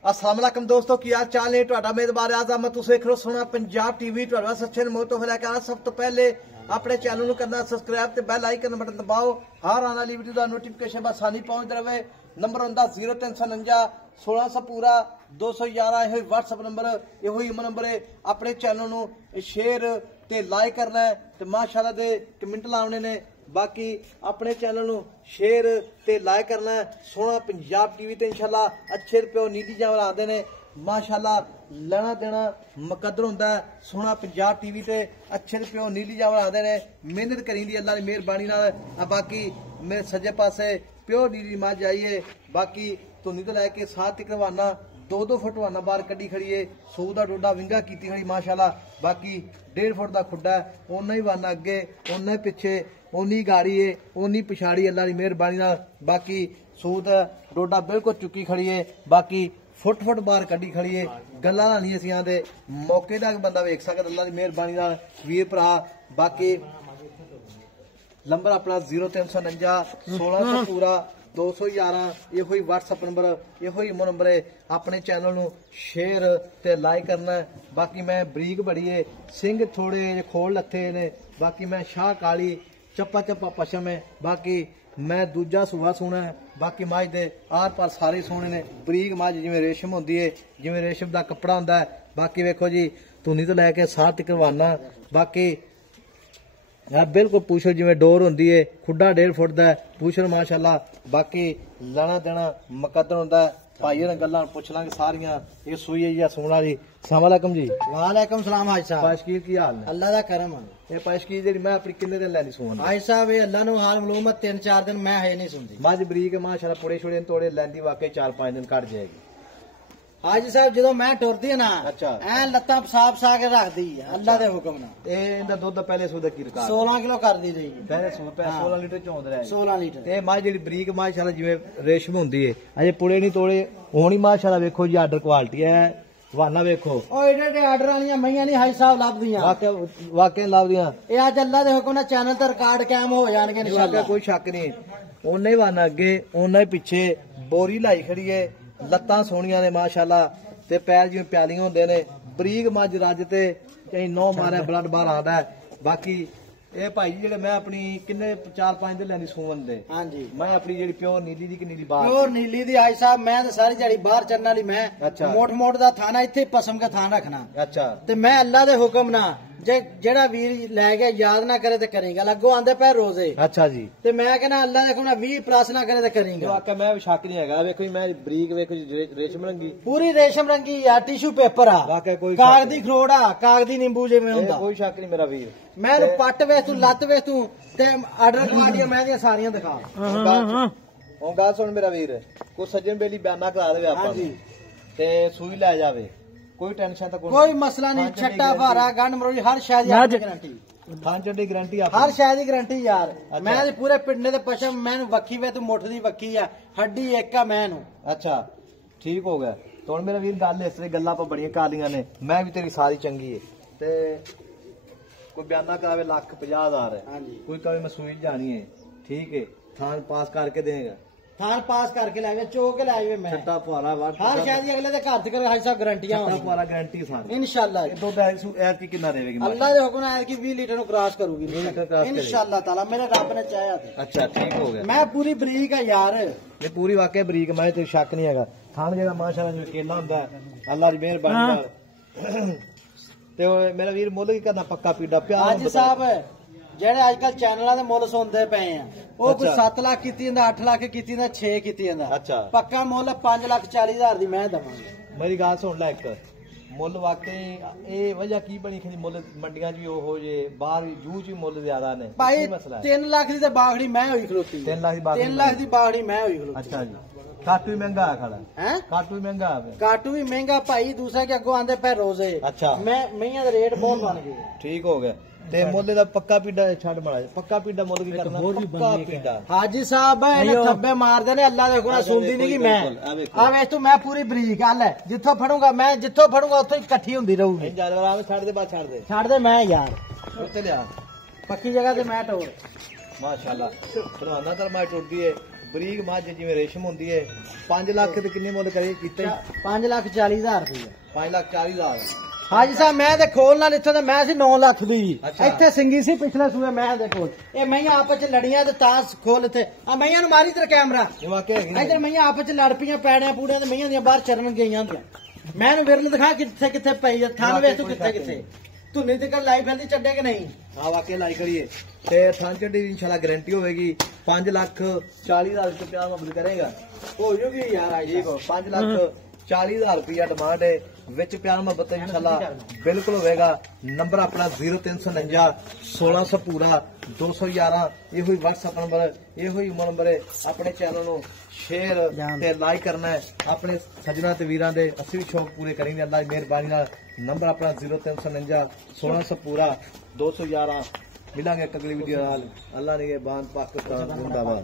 अस्सलाम वालेकुम दोस्तों, की हाल चाल है? तुहाडा मेजबान आज़म मैं तुसीं देख रहे हो सोना पंजाब टीवी। तुहाडा सच्चे मोह तो लेके आना। सब तो पहले अपने चैनल को करना सब्सक्राइब ते बेल आइकन बटन दबाओ, हर आने वाली वीडियो का नोटिफिकेशन आसानी पहुंच रहे। नंबर होंदा 0349 1600 पूरा 211। यो व्हाट्सएप नंबर, यो नंबर है। अपने चैनल को शेयर ते लाइक करना है ते माशाल्लाह दे कमेंट लाने ने। बाकी अपने चैनल को शेयर ते लाइक करना है। सोना पंजाब टीवी ते इंशाल्लाह अच्छे रुपये नीली जावर आते ने। माशाल्लाह लेना देना मुकद्दर होंदा है। सोना पंजाब टीवी ते अच्छे रुपये नीली जावर आते ने। मेहनत करी दी अल्लाह की मेहरबानी नाल। बाकी मेरे सज्जे पासे प्योर नीली मझ आई है। बाकी धुनी तो लैके साथ तक रवाना 2-2 फुट वाना बाहर कड्डी खड़ी है। सौ का डोडा विंगा की खड़ी माशाल्लाह। बाकी 1.5 फुट का खुड्डा है। ओना ही वाना अगे, ओना ही पिछे, ओनी गाड़ी है, ओनी पिछाड़ी अल्लाह की मेहरबानी नाल। बाकी सूद डोडा बिल्कुल चुकी खड़ी है। बाकी फुट बाहर कड्डी खड़ी है। गल्लां नहीं असीं आंदे, मौके दा बंदा वेख सकदा अल्लाह की मेहरबानी नाल वीर भरा। बाकी नंबर अपना 0349 1600 पूरा 211। यो व्हाट्सएप नंबर, यो नंबर है। अपने चैनल को शेयर ते लाइक करना है। बाकी मैं बरीक बड़ी है, सिंह थोड़े खोल लथे ने। बाकी मैं शाह काली चप्पा पशम है। बाकी मैं दूजा सूहा सोना है। बाकी मझ दे आर पार सारे सोने ने। बरीक मझ जिवें रेशम होंदी है, जिवें रेशम का कपड़ा होंदा है। बाकी वेखो जी धुनी तो लैके साथ तक रवाना। बाकी बिल्कुल पूछो जिवें डोर होंदी है। खुड्डा 1.5 फुट का पूछो माशाल्लाह। बाकी लेना देना मुकद्दर होंदा है। भाई ने गल्लां पुछ लांगे सारियां। ये सूई है या सोना जी। अस्सलाम वालेकुम जी। वालेकुम सलाम हाजी साहब। पाशकीर की हाल है? अल्लाह दा करम है। ये पाशकीर जी मैं अपनी किन्ने दिन लैनी सोन हाजी साहब, ये अल्लाह नु हाल मालूम है 3-4 दिन मैं है नहीं सुनदी। मझ बरीक माशाल्लाह पुड़े छुड़े तोड़े लैंदी वाकई 4-5 दिन कट जाएगी। हाजी साहब जो मैं टुरदी है ना, अच्छा ऐ लत्तां साफ सा के रख दी है अल्लाह दे हुक्म नाल। ए इंदा दुध पहले सूदा की रिकॉर्ड 16 किलो कर दी रही है। पहले 16 लीटर चौंद रहा है। 16 लीटर ते मझ जेडी बरीक माशाल्लाह जिवें रेशम होंदी है। अजे पुड़े नहीं तोड़े होनी माशाल्लाह। वेखो जी आर्डर क्वालिटी है। वाना वेखो ओ एडे एडे आर्डर वालियां मईयां नहीं हाजी साहब लभदियां। वाकई लभदियां। ए अज अल्लाह दे हुक्म नाल चैनल ते रिकॉर्ड कायम हो जाणगे इंशाअल्लाह। कोई शक नहीं। ओना ही वाना अगे, ओना ही पिछे, बोरी लाई खड़ी है। लत्तां सोहणियां ने माशाल्लाह ते पैर जिवें प्यालियां होंदे ने। बरीक मझ रज ते कई नौ मारे ब्लड बाहर आंदा है। बाकी ये भाई जी जेडे मैं अपनी किन्ने 4-5 दिन लैनी सूवन दे। हां जी मैं अपनी जेडी प्योर नीली दी कि नीली बाहर प्योर नीली दी हाजी साहब। मैं ते सारी दिहाड़ी बाहर चरन वाली मैं। अच्छा मोट दा थाना इत्थे पसम का थान रखना। अच्छा ते मैं अल्लाह दे हुक्म ना जे जेड़ा वीर लै गया याद ना करे ते करेगा। लगो आंदे पे रोजे। अच्छा जी ते मैं कहना अल्लाह दे हुक्म 20 प्लस ना करे ते करेगा। वाकई मैं भी शक नहीं हैगा। वेखो मैं बरीक वेखो रेशम रंगी, पूरी रेशम रंगी या टिश्यू पेपर आ। वाकई कोई कागदी खरोड़ा, कागदी नींबू जिवें हुंदा। कोई शक नहीं मेरा वीर। मैं पट वे तू लत वे तू ते आर्डर क्वालिटी मैं दी सारियां दिखा। हुन गल सुन मेरा वीर, कोई सज्जन बेली बयाना करा देवे आपां जी ते सूई लै जावे, कोई टेंशन तो कोई मसला नहीं। छट्टा भारा गंढ मरोड़ी हर शय दी गारंटी, थान चढ़ी गारंटी हर शय दी गारंटी यार। मैं पूरे पिंडे दे पशम मैनू वक्खी वे तू मुठ दी वक्खी है, हड्डी एक आ मैनू। अच्छा ठीक हो गया। तो हुण मेरा वीर गल इस तरह गल्लां आपां बड़ियां कर लियां ने। मैं भी तेरी सारी चंगी है ते कोई बयाना करावे 1,50,000 है। हाँ जी कोई कहे मैं सूई जानी है, ठीक है थान पास करके देगा। थान पास करके लावे चो के लावे मैं छट्टा फुआरा हर शायद अगले दे घर तक हाजी साहब गारंटियां छट्टा फुआरा गारंटी सारी इंशाल्लाह। दो ऐर की कितना देवेगी अल्लाह दे हुक्म नाल की 20 लीटर नु क्रॉस करूगी इंशाल्लाह ताला, मेरे रब ने चाहा ते। अच्छा ठीक हो गया। मैं पूरी बरीक है यार, ये पूरी वाकई बरीक। मैं तो शक नहीं हैगा। थान जेड़ा माशाल्लाह जो केला हुंदा है अल्लाह दी मेहरबानी नाल। ते मेरा वीर मुੱਲ की करना पक्का पीड़ा प्यार हाजी साहब जेडे आजकल चैनलों के मुੱਲ सुनते पे हैं वो कोई 7 लाख की 8 लाख की 6 की। अच्छा पक्का मुੱਲ 5,40,000 दी मैं दवांगा। मेरी गल सुन ला एक मुੱਲ वाकई ये वजह की बनी खड़ी मुੱਲ मंडियां च हो जे बाहर जू च मुੱਲ ज्यादा ने भाई 3 लाख दी ते बागड़ी मैं होई खलोती। 3 लाख दी बागड़ी, 3 लाख दी बागड़ी मैं होई खलोती। अच्छा जी काटू भी महंगा है खड़ा है। काटू भी महंगा है। काटू भी महंगा भाई, दूसरा के अगो आंदे पे रोजे। अच्छा मैं मैया दे रेट बहुत बन गए। ठीक हो गया। ते मुੱਲ दा पक्का पीड़ा छड़ बड़ा पक्का पीड़ा मुੱਲ की करना पक्का पीड़ा। हाजी साहब इन्हें थब्बे मार देने अल्लाह दे हुक्म सुनदी नहीं कि मैं आ वेख तू मैं पूरी बरीक गल है। जिथों फड़ूंगा मैं जिथों फड़ूंगा उत्थे इकट्ठी हुंदी रहूगी। जानवर छड़ दे बात छड़ दे मैं यार उत्ते लिया पक्की जगह ते मैं टोर माशाल्लाह बनवाना तर मैं टुटदी है। ਬਰੀਕ ਮੱਝ ਜਿਵੇਂ ਰੇਸ਼ਮ ਹੁੰਦੀ ਹੈ 5 ਲੱਖ ਤੇ ਕਿੰਨੇ ਮੁੱਲ ਕਰੇ ਕੀਤੇ 5,40,000 ਰੁਪਏ 5,40,000 ਹਾਜੀ ਸਾਹਿਬ ਮੈਂ ਤੇ ਖੋਲ ਨਾਲ ਇੱਥੇ ਤੇ ਮੈਂ ਸੀ 9 ਲੱਖ ਦੀ ਇੱਥੇ ਸਿੰਗੀ ਸੀ ਪਿਛਲੇ ਸੂਏ ਮੈਂ ਦੇ ਕੋਲ ਇਹ ਮਈਆਂ ਆਪਸ ਚ ਲੜੀਆਂ ਤੇ ਤਾਂ ਖੋਲ ਇੱਥੇ ਆ ਮਈਆਂ ਨੂੰ ਮਾਰੀ ਤੇਰਾ ਕੈਮਰਾ ਇੱਧਰ ਮਈਆਂ ਆਪਸ ਚ ਲੜ ਪਈਆਂ ਪੈੜਿਆਂ ਪੂੜਿਆਂ ਤੇ ਮਈਆਂ ਦੀਆਂ ਬਾਹਰ ਚਰਨ ਗਈਆਂ ਮੈਂ ਇਹਨੂੰ ਵਿਰਲ ਦਿਖਾ ਕਿੱਥੇ ਕਿੱਥੇ ਪਈ ਥਾਂ ਵੇਖ ਤੂੰ ਕਿੱਥੇ ਕਿੱਥੇ ਤੂੰ ਨਹੀਂ ਤੇ ਕਰ ਲਾਈ ਫਿਰਦੀ ਚੱਡੇ ਕਿ ਨਹੀਂ ਆ ਵਾਕਿਆ ਲਾਈ ਕਰੀਏ ਤੇ ਥਾਂ ਚੱਡੀ ਇਨਸ਼ਾਅੱਲਾ ਗਾਰੰਟੀ ਹੋਵੇਗੀ 5,40,000 ਰੁਪਏ ਪਿਆ ਮਬਦ ਕਰੇਗਾ ਹੋ ਜੂਗੀ ਯਾਰ ਆ ਠੀਕ ਹੋ 5,40,000 ਰੁਪਇਆ ਡਿਮਾਂਡ ਹੈ ਵਿੱਚ ਪਿਆਰ ਮੁਹੱਬਤ ਇਨਸ਼ਾਅੱਲਾ ਬਿਲਕੁਲ ਹੋਵੇਗਾ ਨੰਬਰ ਆਪਣਾ 0349 1600 ਪੂਰਾ 211 ਇਹੋ ਹੀ WhatsApp ਨੰਬਰ ਇਹੋ ਹੀ ਨੰਬਰ ਹੈ ਆਪਣੇ ਚੈਨਲ ਨੂੰ ਸ਼ੇਅਰ ਤੇ ਲਾਈਕ ਕਰਨਾ ਹੈ ਆਪਣੇ ਸੱਜਣਾ ਤੇ ਵੀਰਾਂ ਦੇ ਅਸੀਂ ਵੀ ਸ਼ੌਕ ਪੂਰੇ ਕਰਾਂਗੇ ਅੱਲਾਹ ਦੀ ਮਿਹਰਬਾਨੀ ਨਾਲ ਨੰਬਰ ਆਪਣਾ 0349 1600 ਪੂਰਾ 211 ਮਿਲਾਂਗੇ ਅਗਲੀ ਵੀਡੀਓ ਨਾਲ ਅੱਲਾਹ ਨੇ ਬਾਨ ਪਾਕਿਸਤਾਨ ਜ਼ਿੰਦਾਬਾਦ